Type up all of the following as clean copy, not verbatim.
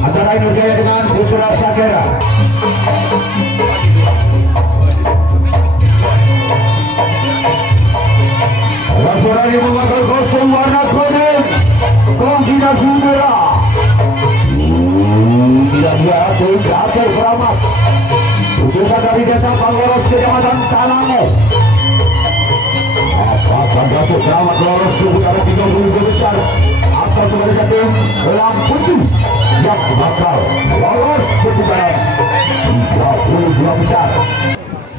antara Indonesia dengan Putra Sagera. Suara yang memakai kostum warna kuning, kombinasi merah. Tidak diatur, jatuh keramat. Utusan dari desa Panggoros Kecamatan Talango. Apakah jatuh keramat lolos ke putaran 32 besar atau sebagai tim Elang Putih yang bakal lolos ke putaran 32 besar.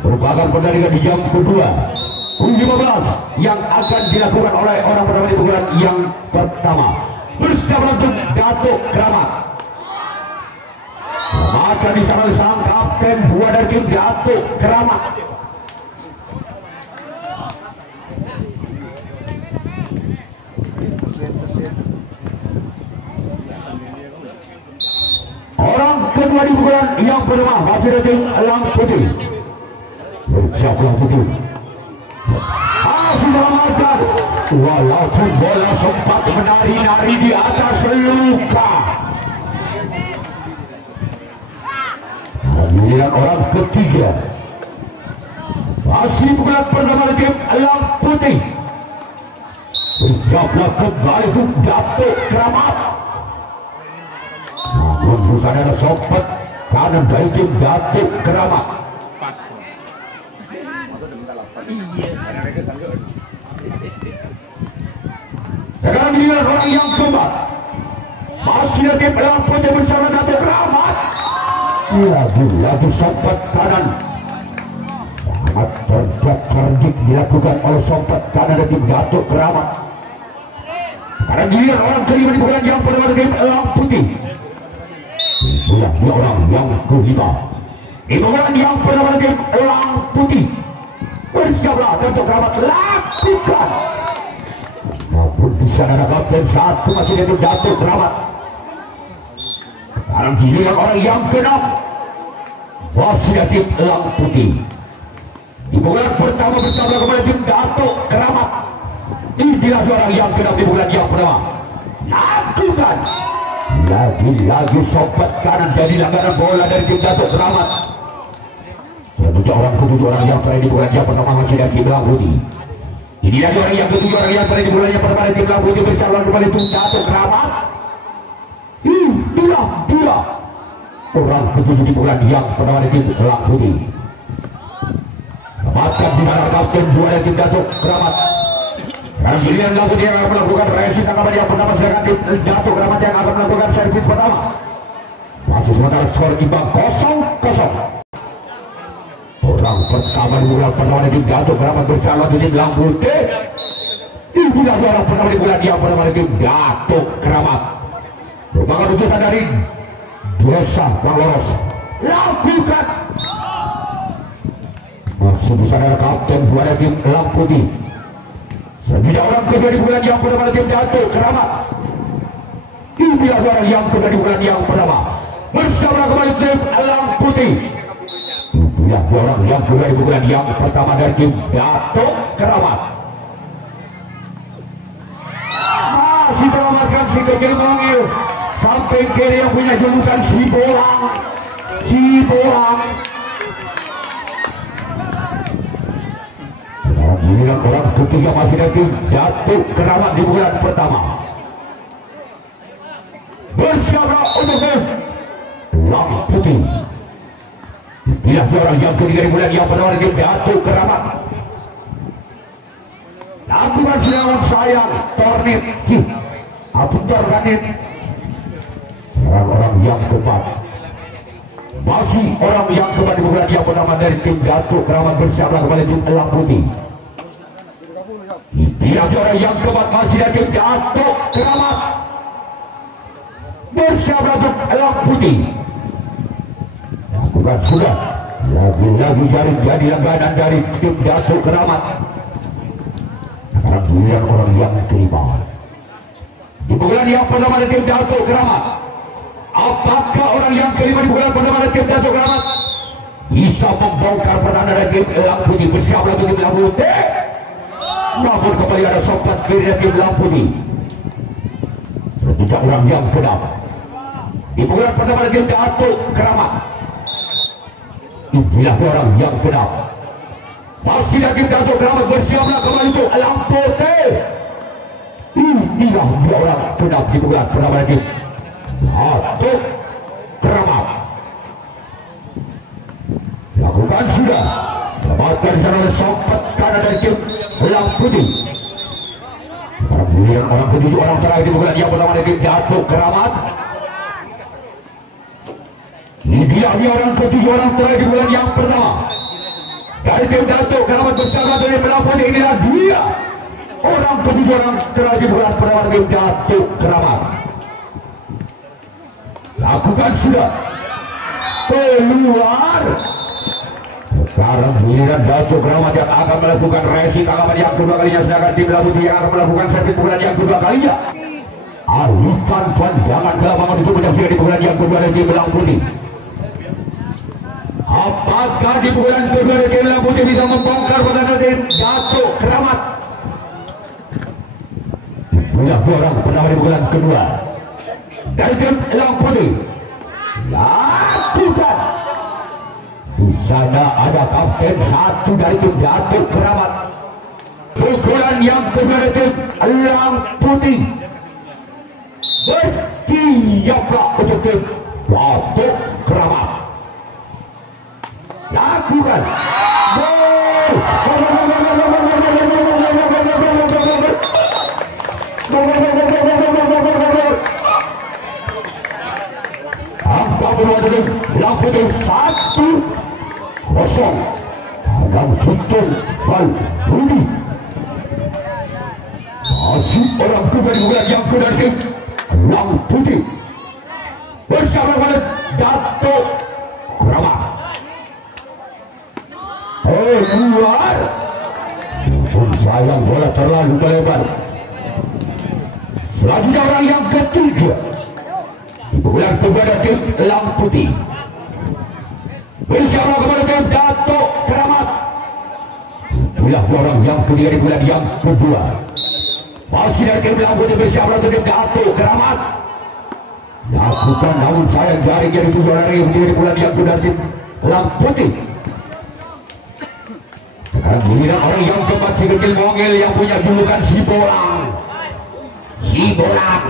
Merupakan pertandingan di jam kedua U15 yang akan dilakukan oleh orang pertama di pukulan yang pertama. Bersiap untuk Datuk Keramat. Maka di sana sang kapten buah dari tim Datuk Keramat. Orang kedua di pukulan yang pertama masih dari tim Elang Putih. Bersiap Elang Putih. Selamatkan walaupun bola sempat menari-nari di atas luka. Giliran orang ketiga masih pukulan pertama tim Elang Putih. Bersiaplah kembali untuk Datuk Keramat. Namun bukan ada sopat kanan dari tim Datuk Keramat. Sekarang giliran orang yang keempat masih ada Elang Putih bersama Datuk Keramat. Lagi sopat kanan sangat cerdik dilakukan oleh sopat kanan dari tim Datuk Keramat. Sekarang giliran orang kelima di pukulan yang pertama dari tim Elang Putih. Itulah dia orang yang kelima di pukulan yang pertama dari tim Elang Putih. Bersiaplah Datuk Keramat lakukan. Namun bisa ada kapten satu masih dari Datuk Keramat. Sekarang giliran orang yang keenam masih dari tim Elang Putih. Di pukulan pertama bersama kepada tim Datuk Keramat. Inilah orang yang keenam di pukulan yang pertama. Lakukan. Lagi-lagi sobat kanan jadi langganan bola dari tim Datuk Keramat. Selanjutnya orang ketujuh orang yang terakhir di bulan yang pertama masih dari tim Elang Putih. Inilah orang yang ketujuh orang yang terakhir di bulan yang pertama dari tim Elang Putih bercalon kembali tim Datuk Keramat. Inilah dia orang ketujuh di bulan yang pertama dari tim Elang Putih. Dapatkan di mana kapten dua dari tim Datuk Keramat. Sekarang giliran Elang Putih yang akan melakukan resi tangkapan yang pertama, sedangkan tim Datuk Keramat yang akan melakukan servis pertama. Masih sementara skor imbang 0-0. Orang pertama di bulan pertama di tim Datuk Keramat bersama di tim Elang Putih. Inilah orang pertama di bulan yang pertama di tim Datuk Keramat. Merupakan utusan dari desa Panggoros. Lakukan. Masih bisa ada kapten buat dari tim Elang Putih. Selanjutnya orang kedua di bulan yang pertama di tim Datuk Keramat. Inilah orang yang kedua di bulan yang pertama bersama kembali tim Elang Putih. Inilah orang yang kedua di bulan yang pertama dari tim Datuk Keramat. Masih selamatkan si kecil mengil sampai kiri yang punya julukan si bolang. Giliran orang ketiga masih dari tim Datuk Keramat di bulan pertama. Bersiaplah untuk tim Elang Putih. Inilah orang yang ketiga di bulan yang pertama dari tim Datuk Keramat. Lakukan serangan sayang Tornit Apuntar Ranit. Orang yang keempat masih orang yang keempat di bulan yang pertama dari tim Datuk Keramat. Bersiaplah kembali tim Elang Putih. Inilah orang yang keempat masih dari tim Datuk Keramat. Bersiaplah tim Elang Putih. Bukan sudah lagi-lagi jadi langganan dari tim Datuk Keramat. Sekarang giliran orang yang kelima di bulan yang pertama dari tim Datuk Keramat. Apakah orang yang kelima di bulan pertama dari tim Datuk Keramat bisa membongkar pertahanan dari tim Elang Putih? Bersiaplah untuk tim Elang Putih. Namun kembali ada sobat kiri dari tim Elang Putih. Selanjutnya orang yang keenam di Di pukulan pertama lagi Datuk Keramat. Inilah orang yang kenal. Masih lagi Datuk Keramat bersiaplah kembali itu Alam Putih. Inilah dia orang kenal di pukulan pertama lagi Datuk Keramat. Lakukan sudah. Dapatkan di sana oleh sopat kanan dari tim Alam Putih. Kemudian orang ketujuh orang terakhir di pukulan yang pertama lagi Datuk Keramat. Ini dia orang ketujuh orang terakhir di bulan yang pertama dari tim Datuk Keramat bersama dengan pelapor. Inilah dia orang ketujuh orang terakhir di bulan pertama dari Datuk Keramat. Lakukan sudah keluar. Sekarang giliran Datuk Keramat yang akan melakukan racing tangkapan yang kedua kalinya, sedangkan tim Labu yang akan melakukan sesi pukulan yang kedua kalinya. Alihkan panjangan ke lapangan untuk menyaksikan di pukulan yang kedua dari tim Labu Putih. Apakah di pukulan kedua dari tim Labu Putih bisa membongkar pertahanan tim Datuk Keramat? Punya dua orang pertama di pukulan kedua dari tim Labu Putih. Lakukan. Di sana ada kapten satu dari tim Datuk Keramat. Pukulan yang kedua dari tim Labu Putih. Bersiaplah untuk tim Datuk Keramat. Lakukan. Angka berwarna Labu Putih 1-0. Dalam sistem Bal Budi. Masih orang kedua di bulan yang kedua dari tim Labu Putih bersama dengan Datuk Keramat. Keluar. Pun sayang bola terlalu lebar. Selanjutnya orang yang ketiga di bulan kedua dari tim Labu Putih bersama kepada tim Datuk Keramat. Inilah orang yang ketiga di bulan yang kedua. Masih dari tim Labu Putih bersama dengan tim Datuk Keramat. Lakukan namun sayang jaringnya di tujuh orang yang di bulan yang kedua tim Labu Putih. Sekarang giliran orang yang keempat si kecil mongel yang punya julukan si bolang. Si bolang.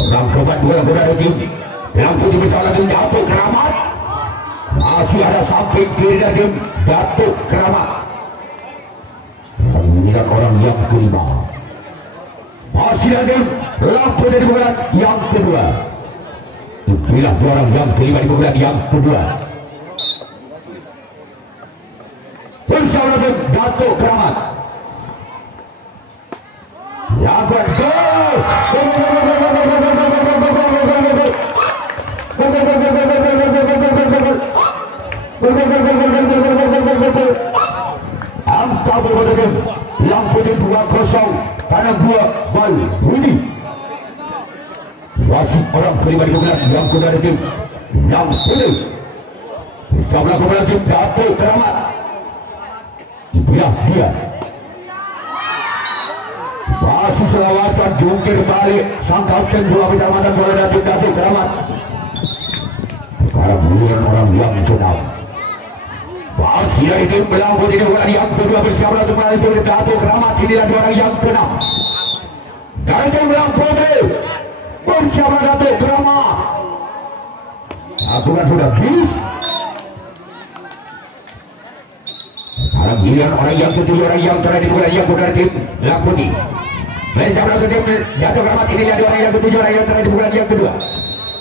Orang keempat bola dari tim Labu Putih bersama dengan Datuk Keramat. Masih ada samping kiri dari tim Datuk Keramat. Giliran orang yang kelima. Masih ada tim Labu Putih di bulan yang kedua. Inilah orang yang kelima di bulan yang kedua. Bersama dengan Datuk Keramat. Lakukan gol. Angka berbeda Labu Putih 2-0 karena 2 Bal Budi. Wasit orang kelima di bulan yang kedua dari tim Labu Putih. Bersama kepada tim Datuk Keramat. Dia masih selawatan jungkir balik sang kapten bola kecamatan bola dari Datuk Keramat. Sekarang giliran orang yang kenal. Masih dari tim Labu Putih bukan yang kedua bersama untuk melalui tim Datuk Keramat. Inilah dua orang yang kenal dari tim Labu Putih bersama Datuk Keramat. Lakukan sudah bis. Sekarang giliran orang yang ketujuh orang yang terakhir di bulan yang kedua tim Labu Putih bersama tim Datuk Keramat. Inilah dua orang yang ketujuh orang yang terakhir di bulan yang kedua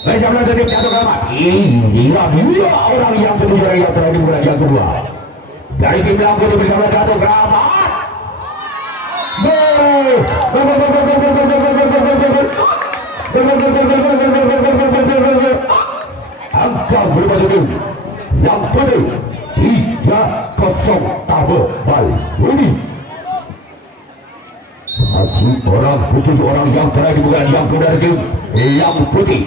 bersama tim Datuk Keramat. Inilah dia orang yang ketujuh orang yang terakhir di bulan yang kedua dari tim Labu Putih bersama Datuk Keramat. Angka berubah tim Labu Putih 3-0 tabel Bal Budi. Masih orang putih orang yang terakhir di bulan yang kedua dari tim Labu Putih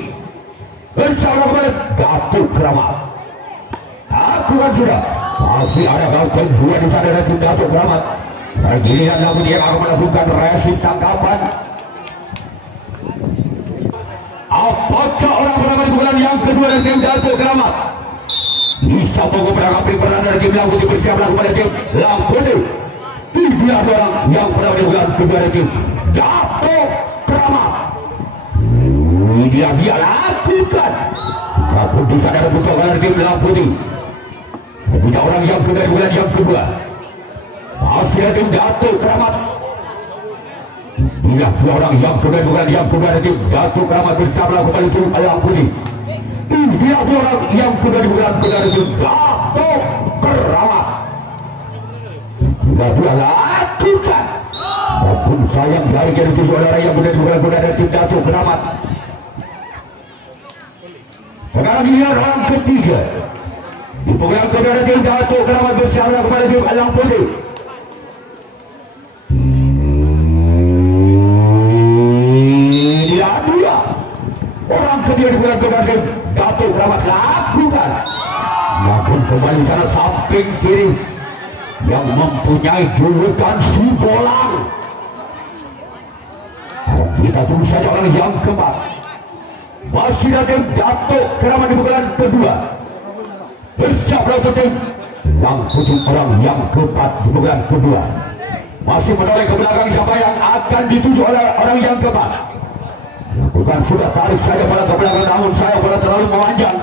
bersama kepada Datuk Keramat. Aku kan sudah masih ada kapten dua di sana dari tim Datuk Keramat. Giliran Labu Putih yang akan melakukan racing tangkapan. Apakah orang pertama di bulan yang kedua dari tim Datuk Keramat bisa mengukur menanggapi perdana dari tim Lampu Putih bersiaplah kepada tim Lampu Putih. Tiga orang yang pertama di bulan kedua dari tim Datuk Keramat. Dia lakukan. Tapi bisa ada buka dari tim Lampu Putih. Tiga orang yang kedua di bulan yang kedua. Masih ada tim Datuk Keramat. Bila dua orang yang kedua bukan yang kedua dari tim Datuk Keramat bersama kembali tim Lampu Putih. Bila dua orang yang kedua bukan dari tim Datuk Keramat. Bila dua lakukan. Walaupun sayang dari jadi tujuh orang yang bukan dari tim Datuk Keramat. Sekarang lihat orang ketiga. Di pokok kedua dari tim Datuk Keramat bersama kembali tim Lampu Putih. Orang kedua di bulan kedua Datuk Keramat lakukan. Namun kembali sana samping kiri yang mempunyai julukan si bolang. Kita tunggu saja orang yang keempat. Masih ada Datuk Keramat di bulan kedua. Bersiaplah tim Lampu Putih orang yang keempat di bulan kedua. Masih menoleh ke belakang siapa yang akan dituju oleh orang yang keempat. Bukan sudah tarik saja pada ke belakang, namun saya pada terlalu memanjang.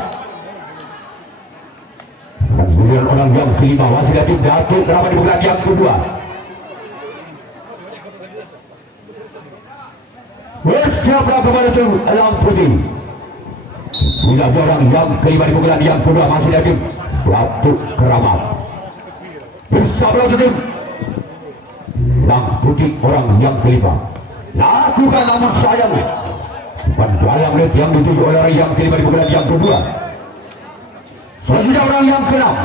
Dan kemudian orang yang kelima masih ada tim Datuk Keramat di bulan yang kedua. Bersiaplah kepada tim Lampu Putih. Bila orang yang kelima di bulan yang kedua masih ada tim Datuk Keramat. Bersiaplah tim Lampu Putih orang yang kelima. Lakukan namun sayang. Dalam menit yang dituju oleh orang yang kelima di bulan yang kedua. Selanjutnya orang yang keenam.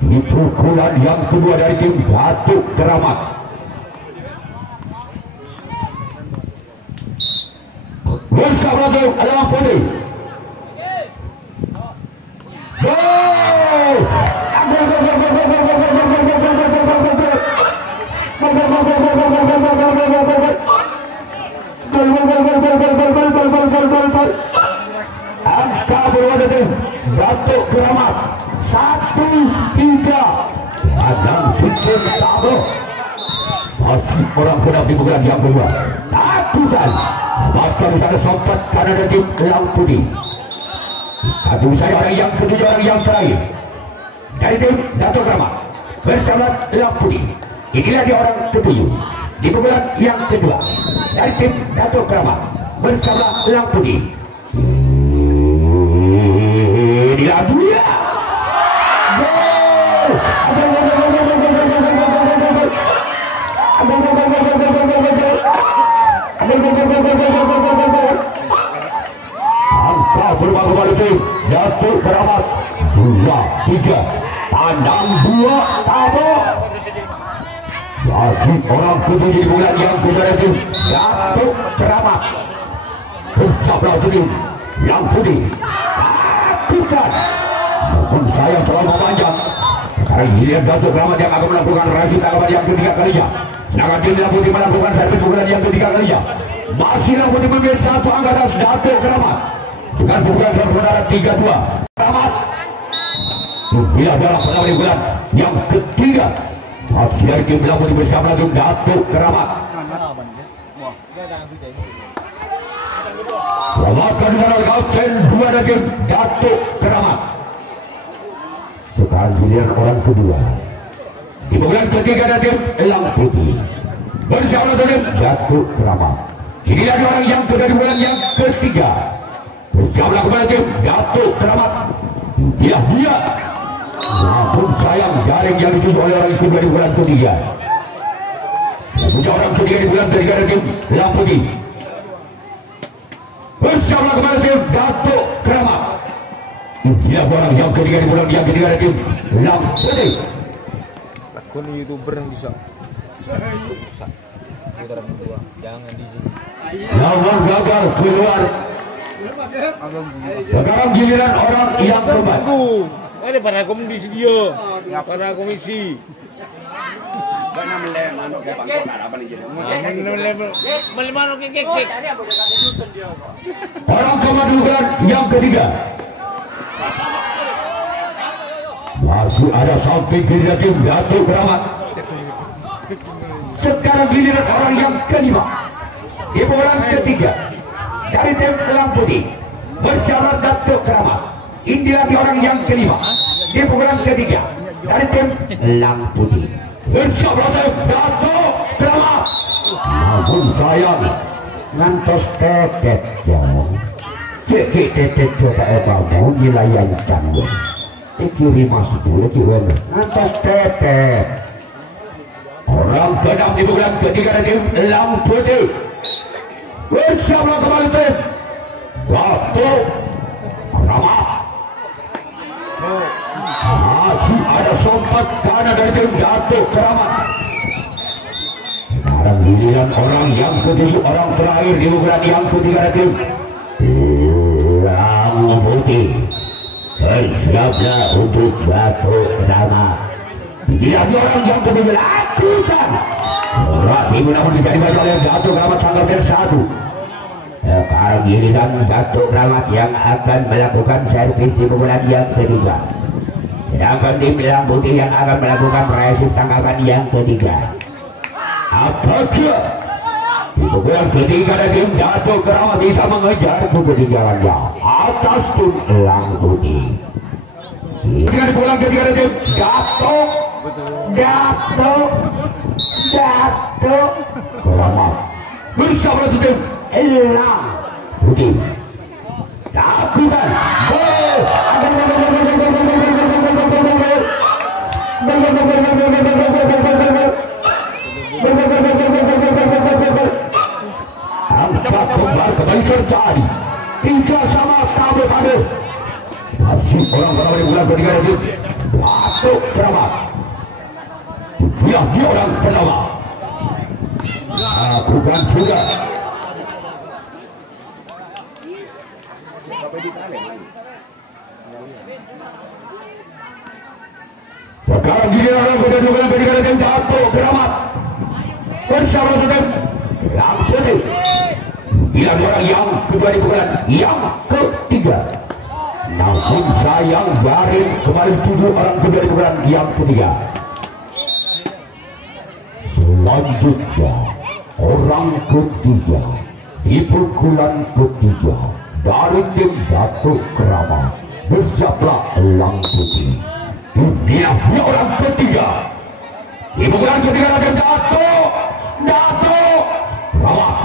Di pukulan yang kedua dari tim Datuk Keramat. Bersama tim Lampu Putih. Gol! Angka berada di Datuk Keramat 1-3. Adang Cincin Tablo. Masih orang kedap di bulan yang kedua. Lakukan. Bahkan ada sempat karena ada tim Lampu Putih. Satu saya orang yang ketujuh orang yang terakhir dari tim Datuk Keramat bersama Lampu Putih. Inilah dia orang ketujuh di bulan yang kedua dari tim Datuk Keramat bersama Lampu Putih. Inilah dia. Angka berubah kembali tim Datuk Keramat 2-3. Pandang 2 tabok. Bagi orang ketujuh di bulan yang kedua itu Datuk Keramat bersama tim Lampu Putih. Lakukan. Walaupun saya terlalu memanjang. Sekarang giliran Datuk Keramat yang akan melakukan raih tanggapan yang ketiga kalinya. Sedangkan tim Lampu Putih melakukan servis pukulan yang ketiga kalinya. Masih Lampu Putih memiliki satu angka atas Datuk Keramat dengan pukulan saudara 3-2. Keramat bila dalam pertama di bulan yang ketiga. Masih dari tim Lampu Putih bersama tim Datuk Keramat. Selamatkan dengan kapten 2 dari tim Datuk Keramat. Sekarang giliran orang kedua. Di bulan ketiga ada tim Lampu Putih bersama tim Datuk Keramat. Inilah orang yang kedua di bulan yang ketiga. Bersama kepada tim Datuk Keramat. Dia. Namun sayang jaring yang dituju oleh orang kedua di bulan ketiga. Punya orang ketiga di bulan ketiga dari tim Lampu Putih. Bersama kepada tim Datuk Keramat. Dia orang yang ketiga di bulan yang ketiga dari tim Lampu Putih. Akun YouTuber yang bisa. Kita berdua, jangan di sini. Lawan gagal keluar. Sekarang giliran orang yang keempat. Ada para komisi dia, para komisi. Orang kemandukan yang ketiga. Masih ada samping kiri tim Datuk Keramat. Sekarang giliran orang yang kelima. Di bola ketiga dari tim Elang Putih bersama Datuk Keramat. Inilah di orang yang kelima. Di bola ketiga dari tim Elang Putih bersama Datuk Keramat. Namun sayang ngantos tetet jauh. Cekik tetet coba mau nilaian canggung. Kiri masuk dulu kiri ngantos tetet. Orang kedam di bulan ketiga dari Elang Putih bersama kembali tim Datuk Keramat. Masih ada sompat kanan dari tim Datuk Keramat. Sekarang giliran orang yang ketujuh, orang terakhir di bulan yang ketiga dari tim Elang Putih. Bersiaplah untuk Datuk Keramat. Dia orang yang ketujuh lakukan. Orang ini namun menjadi baca oleh Datuk Keramat Sanggar bersatu. Sekarang giliran Datuk Keramat yang akan melakukan servis di bulan yang ketiga. Sedangkan tim Elang Putih yang akan melakukan resip tanggapan yang ketiga. Apakah di bulan ketiga dari tim Datuk Keramat bisa mengejar ketinggalannya atas tim Elang Putih? Di bulan ketiga dari tim Datuk Keramat bersama tim Elang Putih lakukan angkat kembali terjadi 3-3 masih orang-orang di bulan ketiga dari Datuk Keramat. Dia orang pertama lakukan juga. Sekarang giliran orang bulan ketiga dari Datuk Keramat bersama dengan Elang Putih. Bila orang yang kedua di bulan yang ketiga. Namun sayang barin kembali 7 orang kedua di bulan yang ketiga. Selanjutnya orang ketiga di pukulan ketiga dari tim Datuk Keramat bersama Elang Putih. Dia orang ketiga di pukulan ketiga dari Datuk Keramat.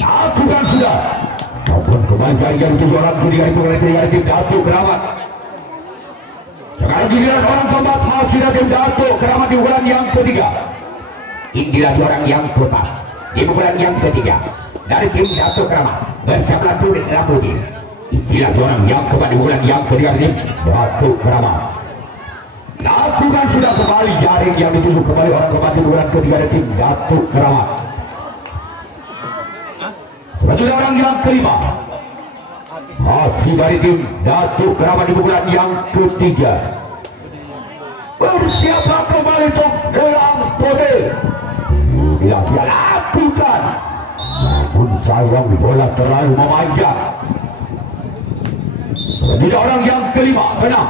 Lakukan sudah. Namun kembali dari 7 orang ketiga di pukulan ketiga dari tim Datuk Keramat. Sekarang giliran orang keempat masih dari tim Datuk Keramat di pukulan yang ketiga. Inilah orang yang keempat di pukulan yang ketiga dari tim Datuk Keramat bersama tim Elang Putih. Inilah orang yang keempat di pukulan yang ketiga dari tim Datuk Keramat. Lakukan sudah kembali jaring yang dituju kembali orang keempat di pukulan ketiga dari tim Datuk Keramat. Selanjutnya orang yang kelima masih dari tim Datuk Keramat di pukulan yang ketiga. Bersiaplah kembali untuk Elang Putih. Yang dia lakukan. Namun sayang bola terlalu memanjang. Selanjutnya orang yang kelima, keenam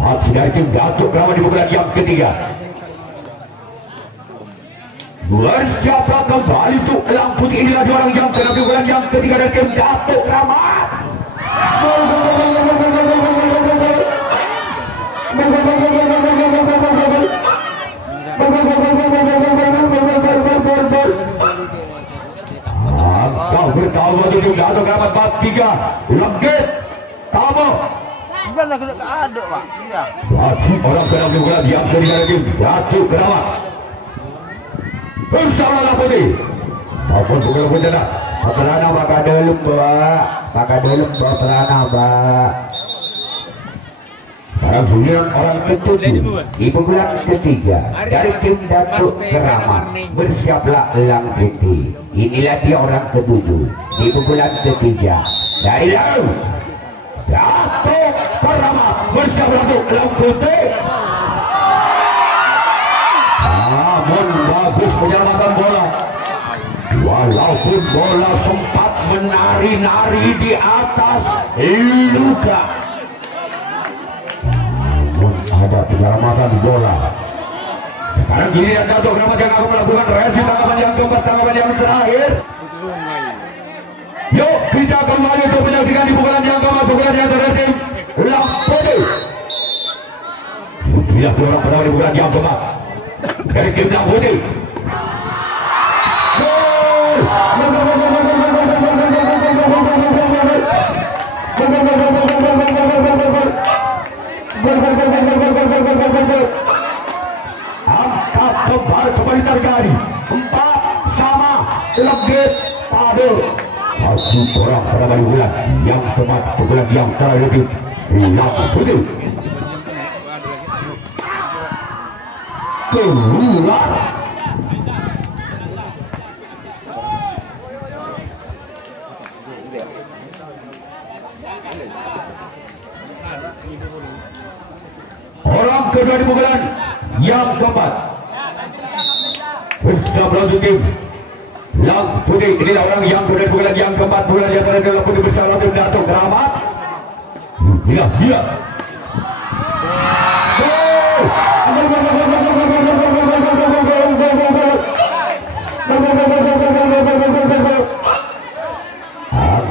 masih dari tim Datuk Keramat di pukulan yang ketiga. Bersiaplah kembali untuk Elang Putih. Inilah orang yang keenam di pukulan yang ketiga dari tim Datuk Keramat. Kau bertawa di tim Datuk Keramat 3 legit tamu. Bukan nak ada pak. Iya. Masih orang keenam di pukulan yang ketiga dari tim Datuk Keramat bersama Elang Putih. Apapun bukan bencana. Pelana maka dalam pelana mbak. Sekarang giliran orang ketujuh di pukulan ketiga dari tim Datuk Keramat. Bersiaplah Elang Putih. Inilah dia orang ketujuh di pukulan ketiga dari Datuk Keramat. Bersiaplah untuk Elang Putih. penyelamatan bola. Walaupun bola sempat menari-nari di atas luka, ada penyelamatan bola. Sekarang giliran Dato' Keramat yang akan melakukan reaksi tangkapan yang keempat, tangkapan yang terakhir. Yuk kita kembali untuk menyaksikan di pukulan yang keempat, pukulan yang terakhir. Ulang putih. Tidak orang pertama di pukulan yang keempat dari tim Ulang Putih. Angkat kembali terjadi 4 sama legit pada masih orang pertama di bulan yang keempat, pukulan yang terakhir Ulang Putih keluar. Orang kedua di pukulan yang keempat bersama berlangsung tim Ulang Putih. Inilah orang yang kedua di pukulan yang keempat, pukulan yang terakhir Ulang Putih bersama tim Dato' Keramat. Inilah dia.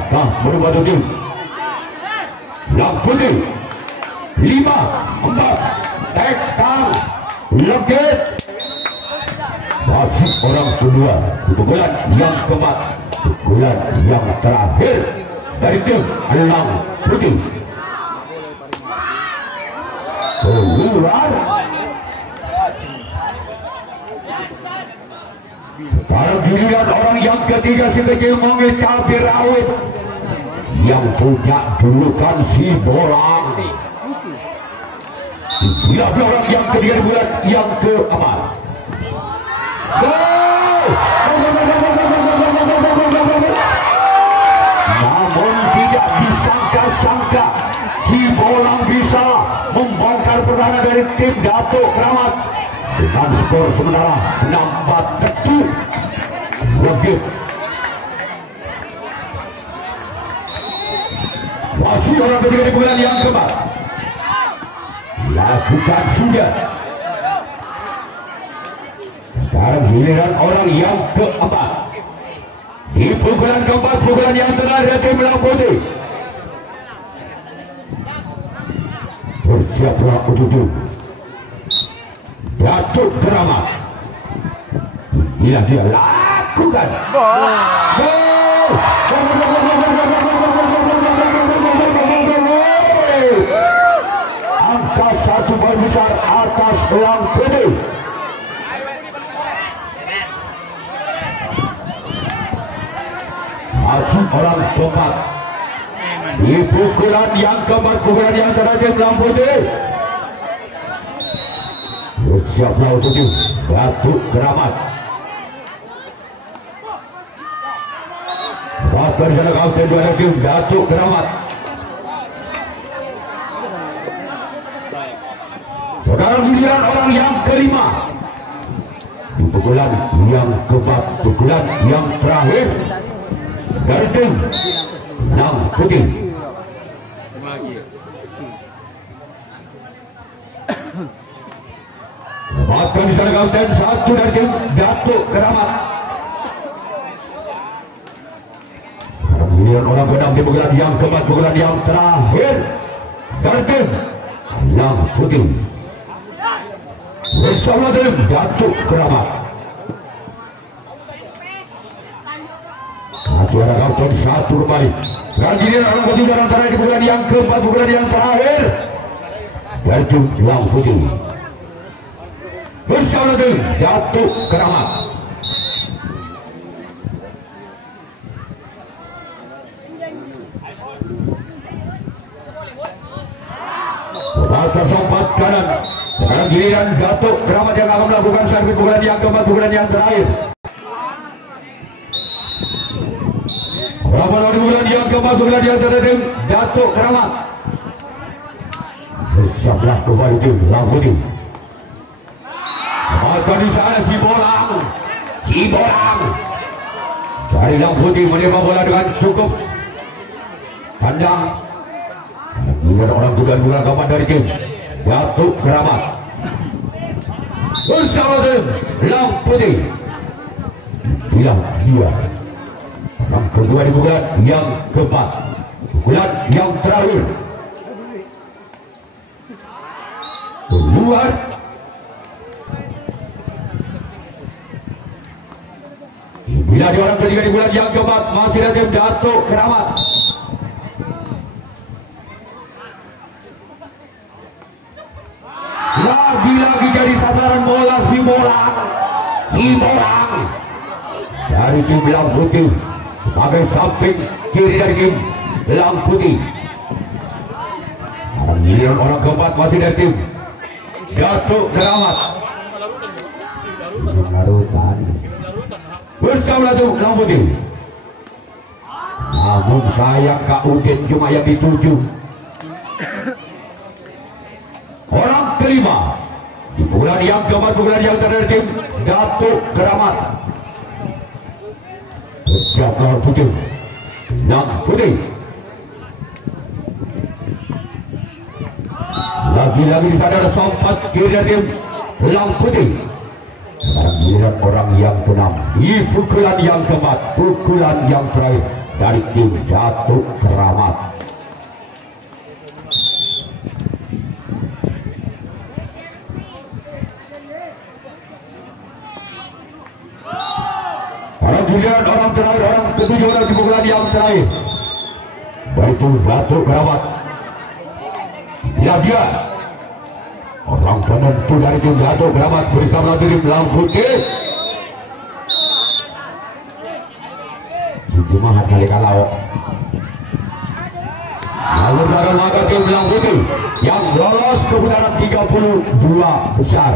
Angka berubah tim Ulang Putih 5-4 tekang legit. Masih orang kedua di pukulan yang keempat, pukulan yang terakhir dari tim Ulang Putih keluar. Sekarang giliran orang yang ketiga si kecil Mongil Cabai Rawit yang punya julukan si bolang. Tidak orang yang ketiga di bulan yang keempat. Namun tidak disangka-sangka si bolang bisa membongkar pertahanan dari tim Dato' Keramat dengan skor sementara 6-4 legit. Masih orang ketiga di bulan yang keempat lakukan sudah. Sekarang giliran orang yang keempat di pukulan keempat, pukulan yang terakhir tim Ulang Putih bersiaplah untuk Dato' Keramat. Inilah dia lakukan. Angka 1 poin besar atas Ulang Putih. Masih orang keempat di pukulan yang keempat, pukulan yang terakhir Ulang Putih. Siaplah untuk Dato' Keramat. Bahkan sana kapten dua tim Dato' Keramat. Sekarang giliran orang yang kelima di pukulan yang keempat, pukulan yang terakhir dari tim Ulang Putih. Bahkan di sana kapten satu dari tim Dato' Keramat. Giliran orang kedam di pukulan yang keempat, pukulan yang terakhir dari tim Ulang Putih. Bersama tim Dato' Keramat. Masih ada kapten satu kembali. Dan giliran orang ketiga antara di pukulan yang keempat, pukulan yang terakhir dari tim Ulang Putih. Bersama tim Dato' Keramat. Pasar sompat kanan. Sekarang giliran Dato' Keramat yang akan melakukan servis pukulan yang keempat, pukulan yang terakhir. Berapa di pukulan yang keempat, pukulan yang terakhir Dato' Keramat. Sebelah kembali tim Ulang Putih. Maka di sana si bolang Siborang dari Yang Putih menerima bola dengan cukup kandang. Kemudian orang bukan kapan dari tim Datuk Keramat bersama tim Yang Putih. Bilang dia orang kedua di pukulan yang keempat, pukulan yang terakhir keluar. Bila di orang ketiga di bulan yang keempat masih ada tim Datuk Keramat. Lagi-lagi jadi sasaran bola Siborang dari tim Yang Putih sebagai samping kiri dari tim Yang Putih. Giliran orang keempat masih dari tim Datuk Keramat. Larutan bersama tim Yang Putih. Namun sayang Kak Udin cuma yang dituju. Orang kelima di bulan yang keempat, bulan yang terakhir tim Datuk Keramat. Siap lawan Putih Yang Putih. Lagi-lagi di sana ada sompat kiri dari tim Yang Putih. Sekarang giliran orang yang keenam di pukulan yang keempat, pukulan yang terakhir dari tim Datuk Keramat. Para giliran orang terakhir, orang ketujuh orang di pukulan yang terakhir dari tim Datuk Keramat. Ya dia orang penentu dari tim Datuk Keramat bersama tim Yang Putih. Cuma kali kalau lalu dari maka tim Yang Putih yang lolos ke putaran 32 besar.